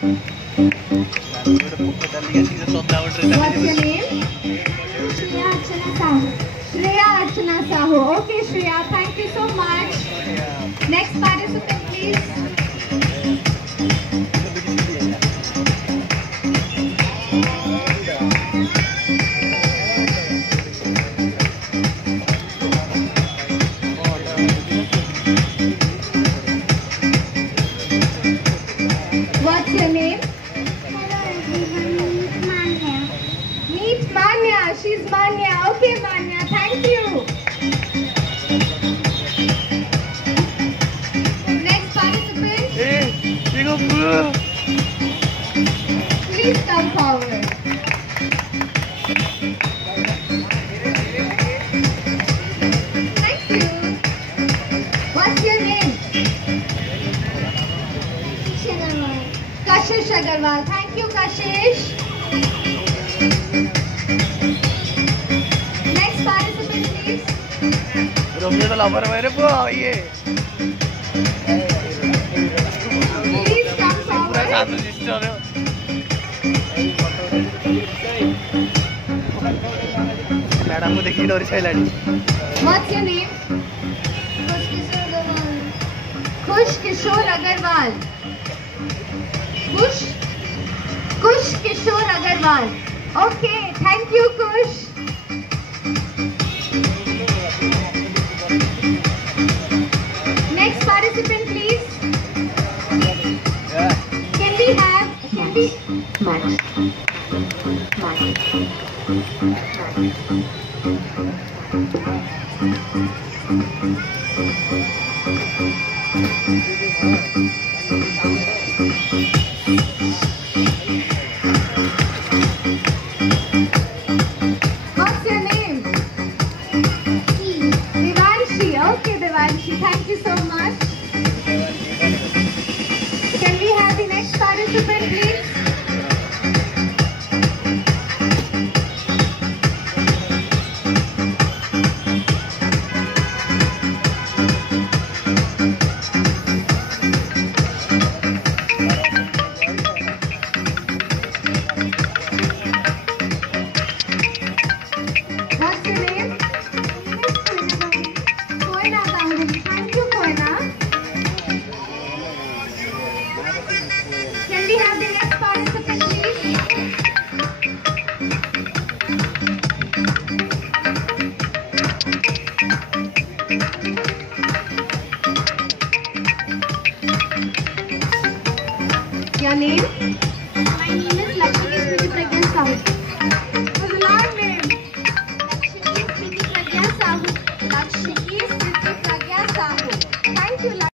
What's your name? Shreya Archana Sahu. Okay, Shreya, thank you so much. Next participant, please. What's your name? Meet Manya. She's Manya. Okay, Manya. Thank you. Next participant. Please come forward. Thank you. What's your name? Kashish Agarwal. Thank you, Kashish. Next participant, please. Please come forward. Madam को देखिए डोरी छैलाड़ी. What's your name? Kush Kishore Agarwal. Kush Kishore Agarwal. Okay, thank you, Kush. Next participant, please. Can we Max. What's your name? Devanshi. Okay, Devanshi. Thank you so much. Can we have the next participant, please? What's your name? Koina Bangali. Thank you, Koina. Can we have the next participant, please? Your name? My name is